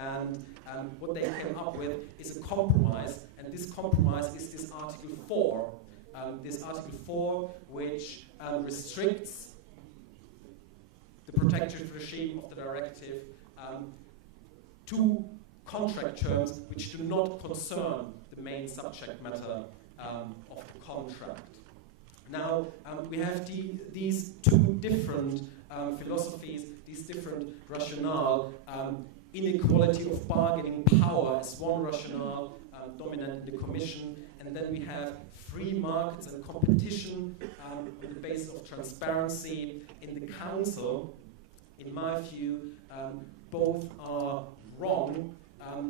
And what they came up with is a compromise, and this compromise is this Article 4. This Article 4, which restricts the protective regime of the directive to contract terms which do not concern the main subject matter of the contract. Now, we have these two different philosophies, these different rationale. Inequality of bargaining power as one rationale dominant in the Commission, and then we have free markets and competition on the basis of transparency in the Council. In my view, both are wrong.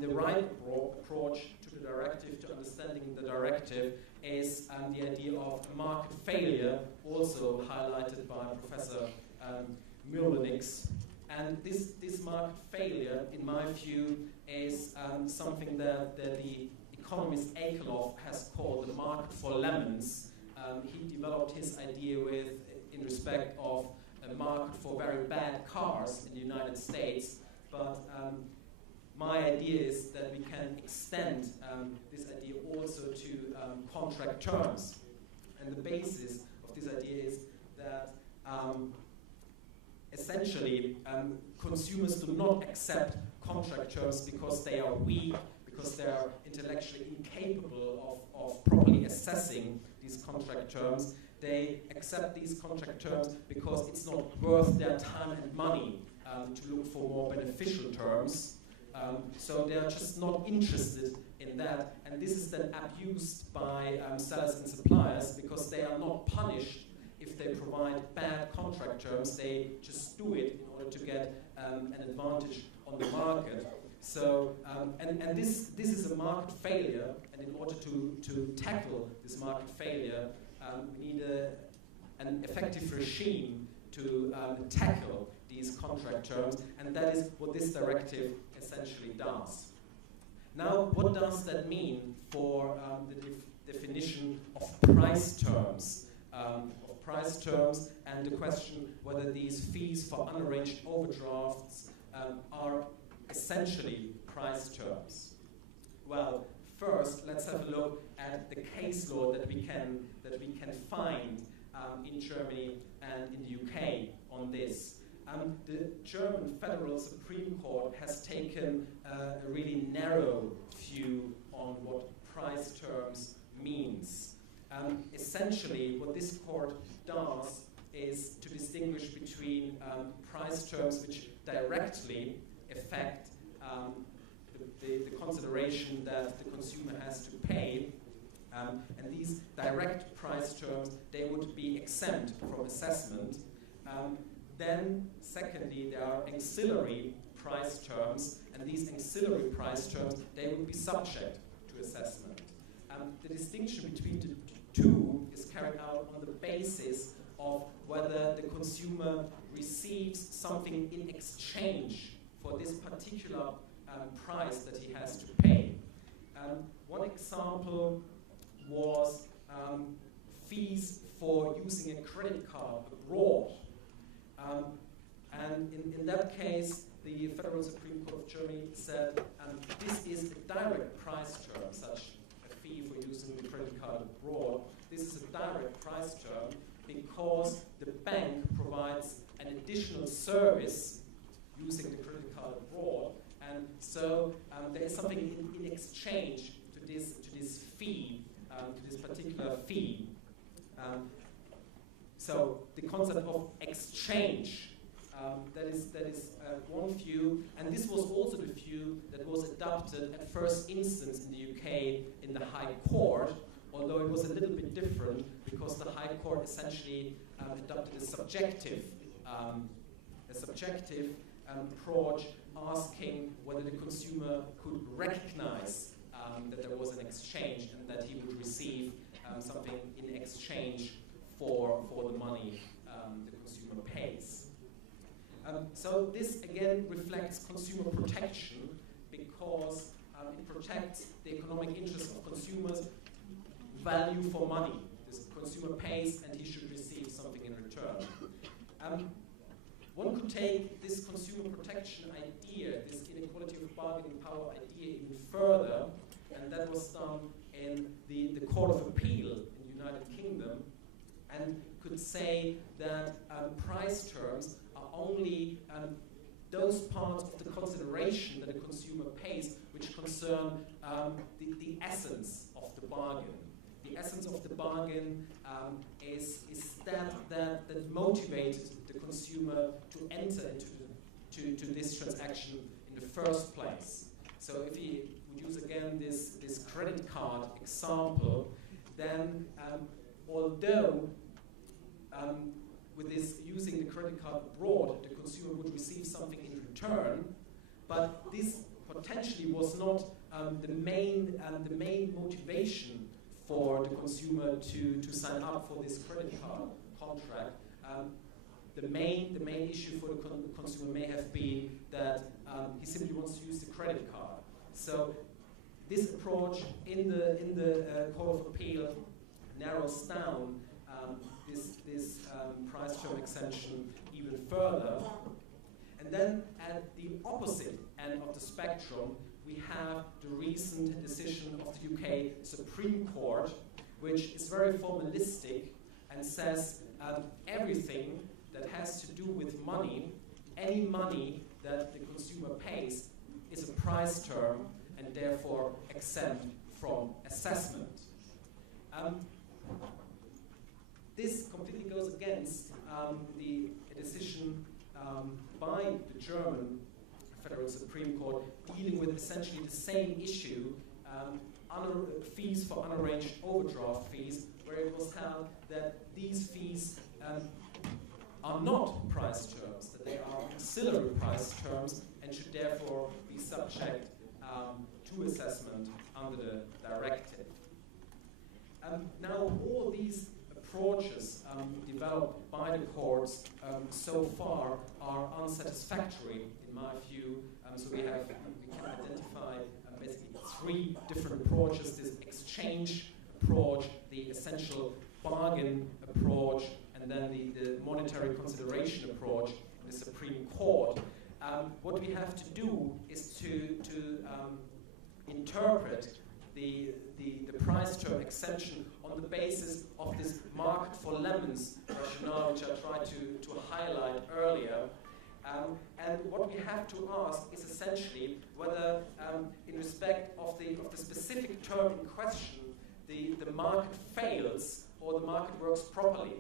The right approach to the directive, to understanding the directive, is the idea of market failure, also highlighted by Professor Mürlenix. And this market failure, in my view, is something that the economist Akerlof has called the market for lemons. He developed his idea in respect of a market for very bad cars in the United States, but my idea is that we can extend this idea also to contract terms. And the basis of this idea is that essentially consumers do not accept contract terms because they are weak, because they are intellectually incapable of properly assessing these contract terms. They accept these contract terms because it's not worth their time and money to look for more beneficial terms. So they're just not interested in that, and this is then abused by sellers and suppliers because they are not punished if they provide bad contract terms. They just do it in order to get an advantage on the market. So, and this is a market failure, and in order to tackle this market failure, we need an effective regime to tackle these contract terms, and that is what this directive essentially does. Now, what does that mean for the definition of price terms? And the question whether these fees for unarranged overdrafts are essentially price terms. Well, first, let's have a look at the case law that we can find in Germany and in the UK on this. The German Federal Supreme Court has taken a really narrow view on what price terms means. Essentially, what this court does is to distinguish between price terms which directly affect the consideration that the consumer has to pay, and these direct price terms, they would be exempt from assessment. Then, secondly, there are auxiliary price terms, and these auxiliary price terms, they would be subject to assessment. The distinction between the two is carried out on the basis of whether the consumer receives something in exchange for this particular price that he has to pay. One example was fees for using a credit card abroad. And in that case, the Federal Supreme Court of Germany said this is a direct price term, such a fee for using the credit card abroad. This is a direct price term because the bank provides an additional service using the credit card abroad, and so there is something in exchange to this fee, to this particular fee. So the concept of exchange, that is one view, and this was also the view that was adopted at first instance in the UK in the High Court, although it was a little bit different because the High Court essentially adopted a subjective approach, asking whether the consumer could recognize that there was an exchange and that he would receive something in exchange for the money the consumer pays. So this again reflects consumer protection because it protects the economic interests of consumers. Value for money. This consumer pays and he should receive something in return. one could take this consumer protection idea, this inequality of bargaining power idea even further, and that was done in the Court of Appeal in the United Kingdom, and could say that price terms are only those parts of the consideration that a consumer pays which concern the essence of the bargain. The essence of the bargain is that motivated the consumer to enter into this transaction in the first place. So if we would use again this credit card example, then although with this using the credit card abroad, the consumer would receive something in return, but this potentially was not the main motivation for the consumer to sign up for this credit card contract. The main issue for the consumer may have been that he simply wants to use the credit card. So this approach in the Court of Appeal narrows down this price term extension even further. And then at the opposite end of the spectrum, we have the recent decision of the UK Supreme Court, which is very formalistic and says everything that has to do with money, any money that the consumer pays, is a price term and therefore exempt from assessment. This completely goes against the decision by the German Federal Supreme Court dealing with essentially the same issue, fees for unarranged overdraft fees, where it was held that these fees are not price terms, that they are auxiliary price terms and should therefore be subject to assessment under the directive. Now, all these approaches developed by the courts so far are unsatisfactory, in my view. So we can identify basically three different approaches: this exchange approach, the essential bargain approach, and then the monetary consideration approach in the Supreme Court. What we have to do is to interpret the price term exemption on the basis of this market for lemons rationale, which I tried to highlight earlier. And what we have to ask is essentially whether, in respect of the specific term in question, the market fails or the market works properly.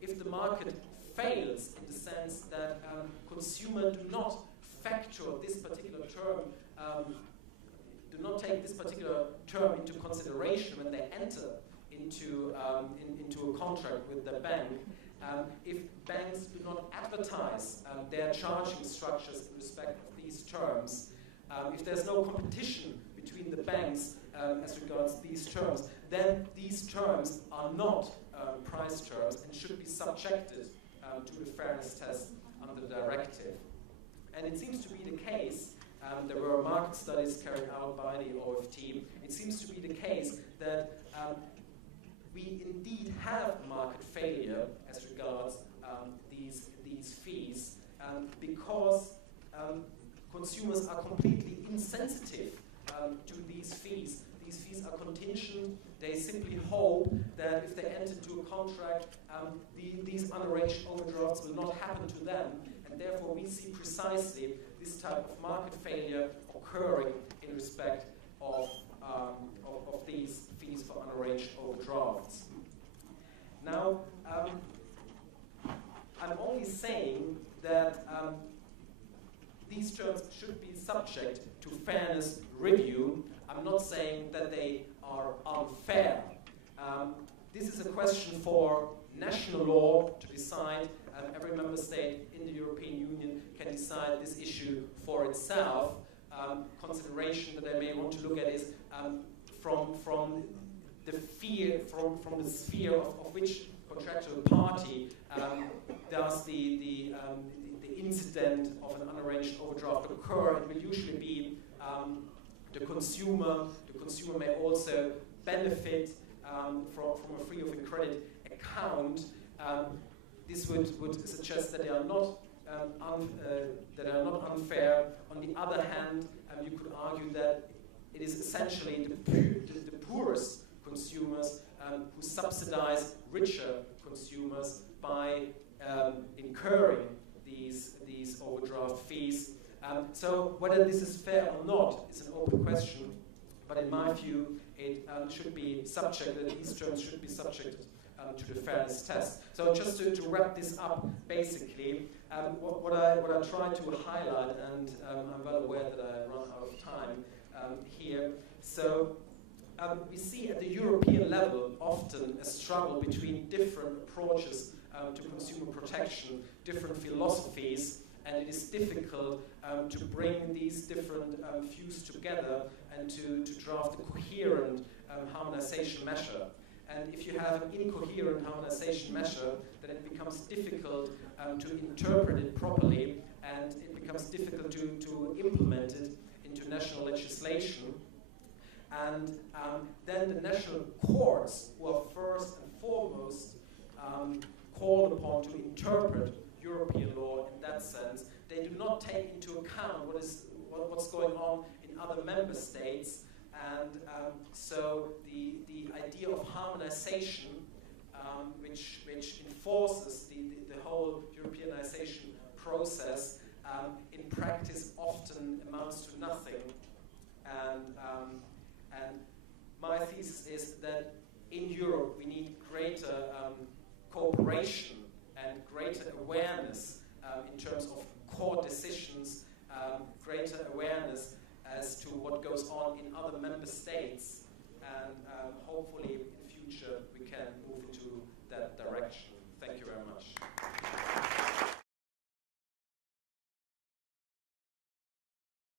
If the market fails in the sense that consumers do not factor this particular term, do not take this particular term into consideration when they enter into a contract with the bank, if banks do not advertise their charging structures in respect of these terms, if there's no competition between the banks as regards these terms, then these terms are not price terms and should be subjected to the fairness test under the directive. And it seems to be the case, there were market studies carried out by the OFT, it seems to be the case that we indeed have market failure as regards these fees because consumers are completely insensitive to these fees. These fees are contingent. They simply hope that if they enter into a contract, these unarranged overdrafts will not happen to them, and therefore we see precisely this type of market failure occurring in respect of these fees for unarranged overdrafts. Now, I'm only saying that these terms should be subject to fairness review. I'm not saying that they are unfair. This is a question for national law to decide. Every member state in the European Union can decide this issue for itself. Consideration that I may want to look at is from the sphere of which contractual party does the incident of an unarranged overdraft occur. It will usually be the consumer. The consumer may also benefit from a free of credit account. This would suggest that they are not that are not unfair. On the other hand, you could argue that it is essentially the poorest consumers who subsidize richer consumers by incurring these overdraft fees. So whether this is fair or not is an open question, but in my view, it should be subjected, these terms should be subjected to the fairness test. So just to wrap this up, basically, what I try to highlight, and I'm well aware that I run out of time here, so we see at the European level often a struggle between different approaches to consumer protection, different philosophies, and it is difficult to bring these different views together and to draft a coherent harmonization measure. And if you have an incoherent harmonization measure, then it becomes difficult to interpret it properly, and it becomes difficult to implement it into national legislation. And then the national courts, who are first and foremost called upon to interpret European law in that sense, they do not take into account what's going on in other member states. And so the idea of harmonization, which enforces the whole Europeanization process, in practice often amounts to nothing. And my thesis is that in Europe we need greater cooperation and greater awareness in terms of core decisions, greater awareness as to what goes on in other member states, and hopefully in the future we can move into that direction.